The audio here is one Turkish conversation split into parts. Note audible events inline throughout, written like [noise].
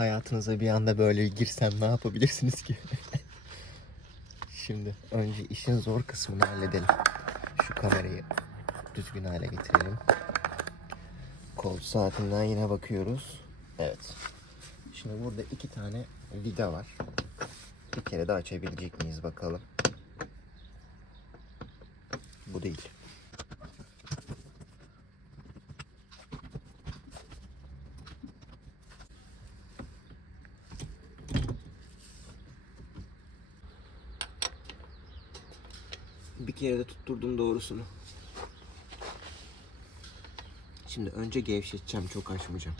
hayatınıza bir anda böyle girsem ne yapabilirsiniz ki? [laughs] Şimdi önce işin zor kısmını halledelim. Şu kamerayı düzgün hale getirelim. Kol saatinden yine bakıyoruz. Evet. Şimdi burada iki tane vida var. Bir kere de açabilecek miyiz bakalım. Bu değil. Kere de tutturdum doğrusunu. Şimdi önce gevşeteceğim, çok açmayacağım.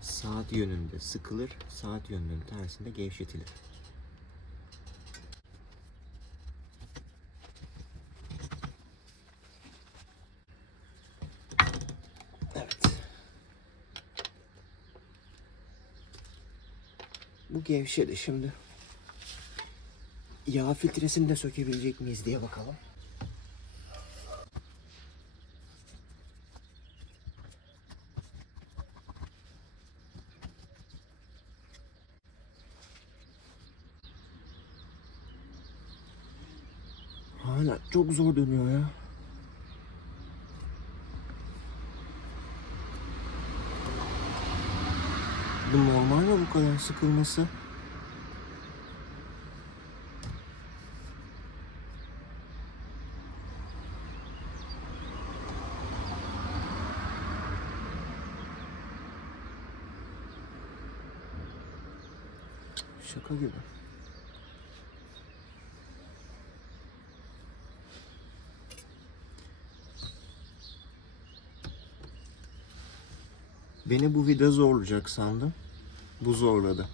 Saat yönünde sıkılır, saat yönünün tersinde gevşetilir. Evet. Bu gevşedi şimdi. Yağ filtresini de sökebilecek miyiz diye bakalım. Hala çok zor dönüyor ya. Bu normal mi bu kadar sıkılması? Şaka gibi. Beni bu vida zorlayacak sandım. Bu zorladı.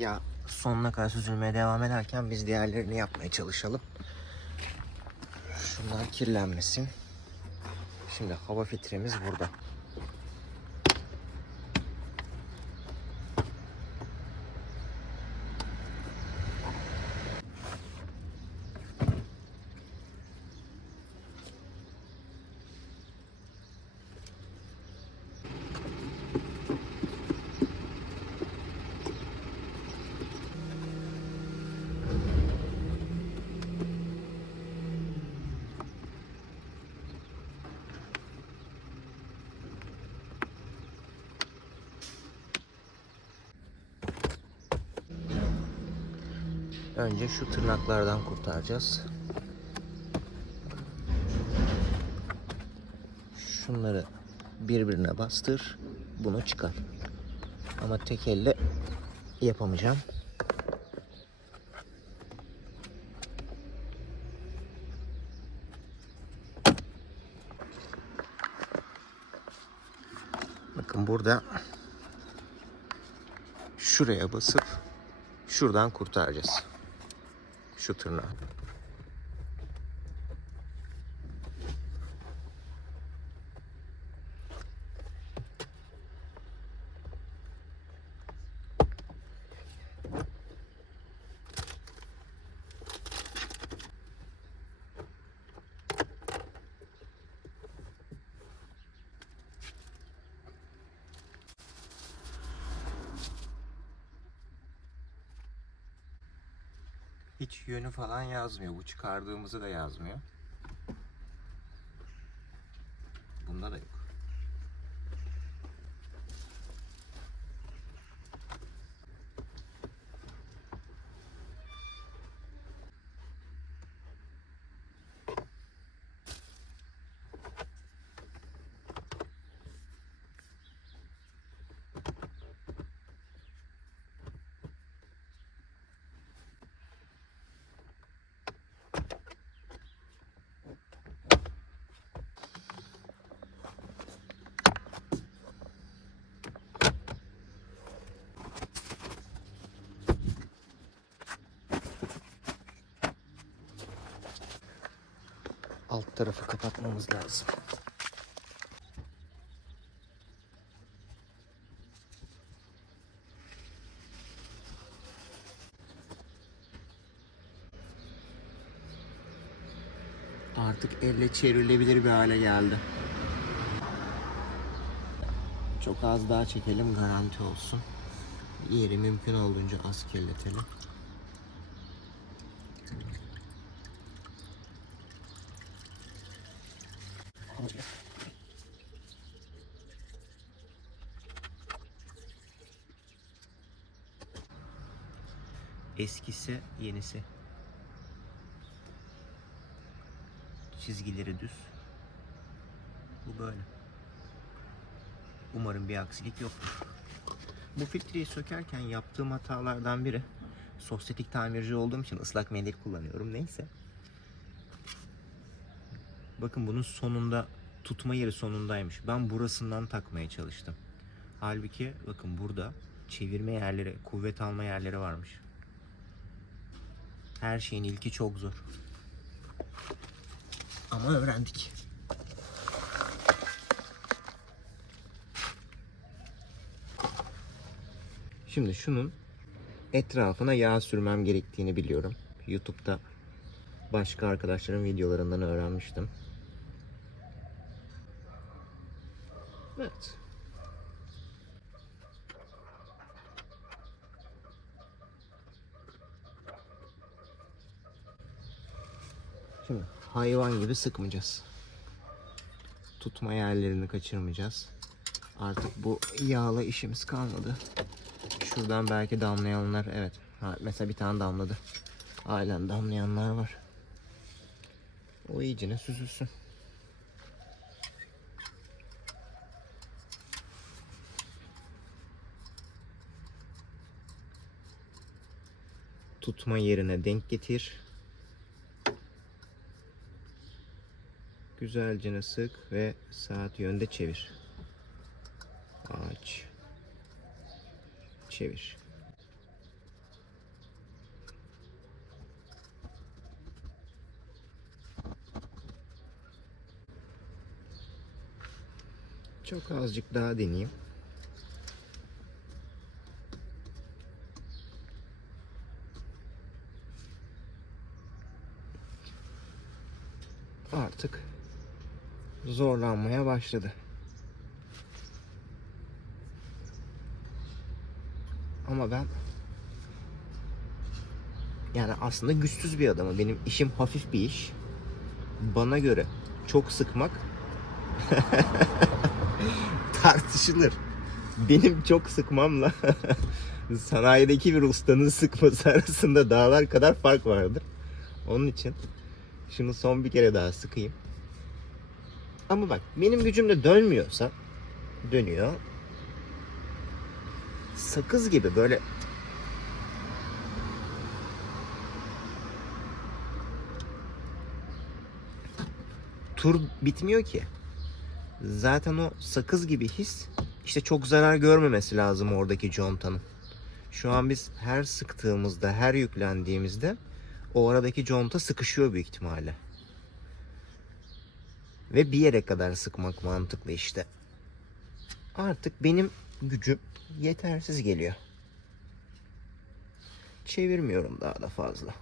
Ya sonuna kadar süzülmeye devam ederken biz diğerlerini yapmaya çalışalım. Şunlar kirlenmesin. Şimdi hava filtremiz burada. Önce şu tırnaklardan kurtaracağız. Şunları birbirine bastır, bunu çıkar. Ama tek elle yapamayacağım. Bakın burada şuraya basıp şuradan kurtaracağız. Şu tırnağı. Hiç yönü falan yazmıyor. Bu çıkardığımızı da yazmıyor. Alt tarafı kapatmamız lazım. Artık elle çevrilebilir bir hale geldi. Çok az daha çekelim garanti olsun. Yeri mümkün olduğunca az kirletelim. Eskisi yenisi. Çizgileri düz. Bu böyle. Umarım bir aksilik yoktur. Bu filtreyi sökerken yaptığım hatalardan biri sosyetik tamirci olduğum için ıslak mendil kullanıyorum. Neyse. Bakın bunun sonunda tutma yeri sonundaymış. Ben burasından takmaya çalıştım. Halbuki bakın burada çevirme yerleri, kuvvet alma yerleri varmış. Her şeyin ilki çok zor. Ama öğrendik. Şimdi şunun etrafına yağ sürmem gerektiğini biliyorum. YouTube'da başka arkadaşların videolarından öğrenmiştim. Evet. Şimdi hayvan gibi sıkmayacağız. Tutma yerlerini kaçırmayacağız. Artık bu yağla işimiz kalmadı. Şuradan belki damlayanlar evet. Ha, mesela bir tane damladı. Halen damlayanlar var. O iyicene süzülsün. Tutma yerine denk getir. Güzelce sık ve saat yönde çevir. Aç. Çevir. Çok azıcık daha deneyeyim. Artık zorlanmaya başladı. Ama ben yani aslında güçsüz bir adamım. Benim işim hafif bir iş. Bana göre çok sıkmak [laughs] tartışılır. Benim çok sıkmamla [laughs] sanayideki bir ustanın sıkması arasında dağlar kadar fark vardır. Onun için şunu son bir kere daha sıkayım. Ama bak benim gücümle dönmüyorsa dönüyor. Sakız gibi böyle tur bitmiyor ki. Zaten o sakız gibi his işte çok zarar görmemesi lazım oradaki contanın. Şu an biz her sıktığımızda, her yüklendiğimizde o aradaki conta sıkışıyor büyük ihtimalle. Ve bir yere kadar sıkmak mantıklı işte. Artık benim gücüm yetersiz geliyor. Çevirmiyorum daha da fazla.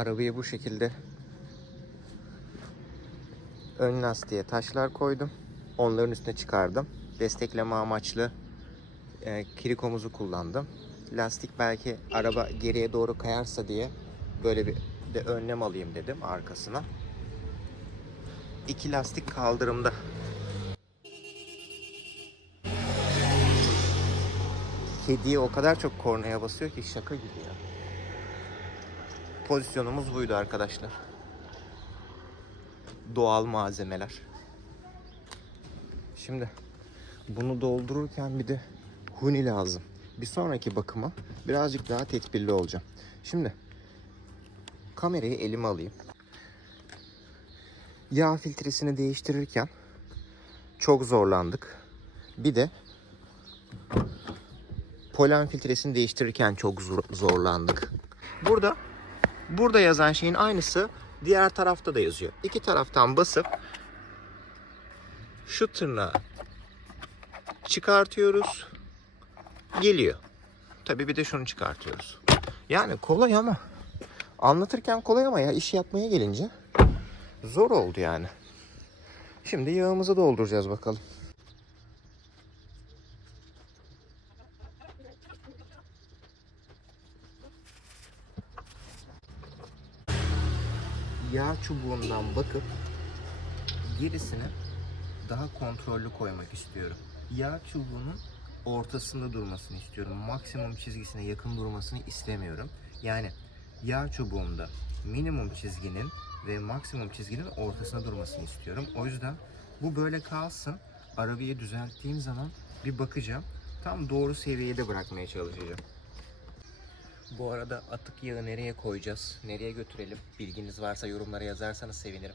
Arabayı bu şekilde ön lastiğe taşlar koydum. Onların üstüne çıkardım. Destekleme amaçlı e, kirikomuzu kullandım. Lastik belki araba geriye doğru kayarsa diye böyle bir de önlem alayım dedim arkasına. İki lastik kaldırımda. Kediye o kadar çok kornaya basıyor ki şaka gibi ya. Pozisyonumuz buydu arkadaşlar. Doğal malzemeler. Şimdi bunu doldururken bir de huni lazım. Bir sonraki bakıma birazcık daha tedbirli olacağım. Şimdi kamerayı elime alayım. Yağ filtresini değiştirirken çok zorlandık. Bir de polen filtresini değiştirirken çok zor- zorlandık. Burada burada yazan şeyin aynısı diğer tarafta da yazıyor. İki taraftan basıp şu tırnağı çıkartıyoruz. Geliyor. Tabii bir de şunu çıkartıyoruz. Yani kolay ama anlatırken kolay ama ya iş yapmaya gelince zor oldu yani. Şimdi yağımızı dolduracağız bakalım. Yağ çubuğundan bakıp gerisini daha kontrollü koymak istiyorum. Yağ çubuğunun ortasında durmasını istiyorum. Maksimum çizgisine yakın durmasını istemiyorum. Yani yağ çubuğumda minimum çizginin ve maksimum çizginin ortasına durmasını istiyorum. O yüzden bu böyle kalsın. Arabayı düzelttiğim zaman bir bakacağım. Tam doğru seviyede bırakmaya çalışacağım. Bu arada atık yağı nereye koyacağız? Nereye götürelim? Bilginiz varsa yorumlara yazarsanız sevinirim.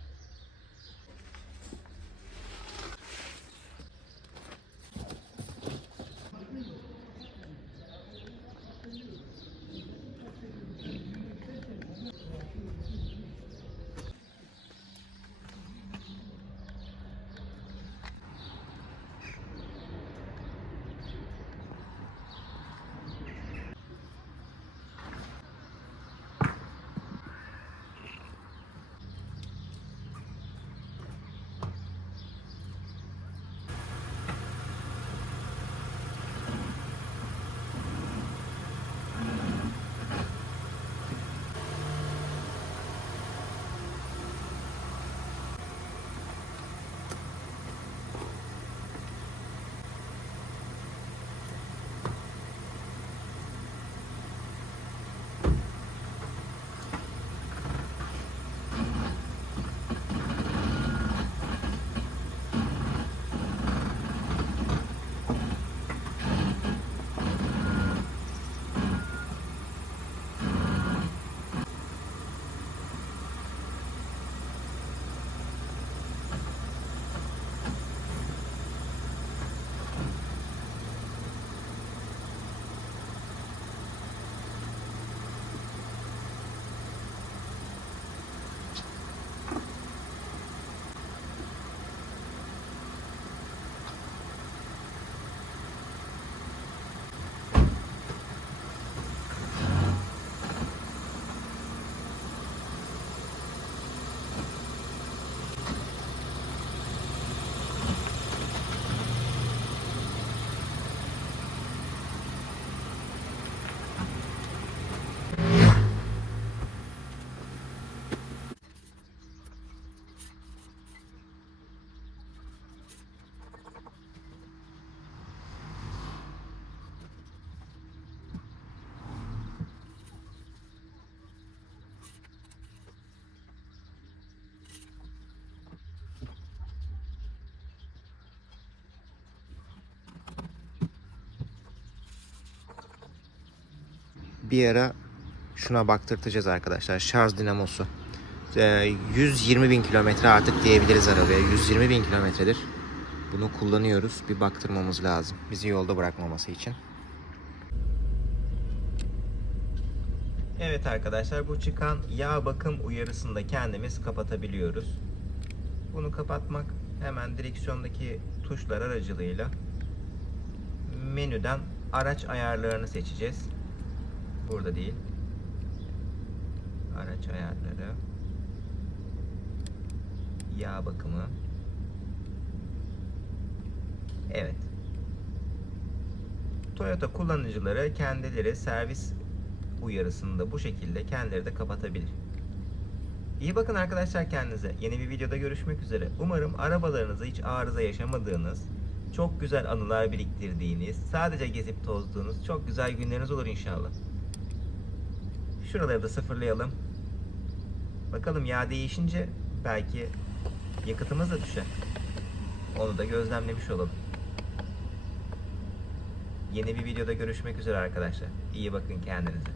Bir ara şuna baktırtacağız arkadaşlar. Şarj dinamosu. Ee, 120 bin kilometre artık diyebiliriz arabaya. 120 bin kilometredir. Bunu kullanıyoruz. Bir baktırmamız lazım. Bizi yolda bırakmaması için. Evet arkadaşlar bu çıkan yağ bakım uyarısını da kendimiz kapatabiliyoruz. Bunu kapatmak hemen direksiyondaki tuşlar aracılığıyla menüden araç ayarlarını seçeceğiz. Burada değil. Araç ayarları. Yağ bakımı. Evet. Toyota kullanıcıları kendileri servis uyarısını da bu şekilde kendileri de kapatabilir. İyi bakın arkadaşlar kendinize. Yeni bir videoda görüşmek üzere. Umarım arabalarınızda hiç arıza yaşamadığınız, çok güzel anılar biriktirdiğiniz, sadece gezip tozduğunuz çok güzel günleriniz olur inşallah. Şuraları da sıfırlayalım. Bakalım yağ değişince belki yakıtımız da düşer. Onu da gözlemlemiş olalım. Yeni bir videoda görüşmek üzere arkadaşlar. İyi bakın kendinize.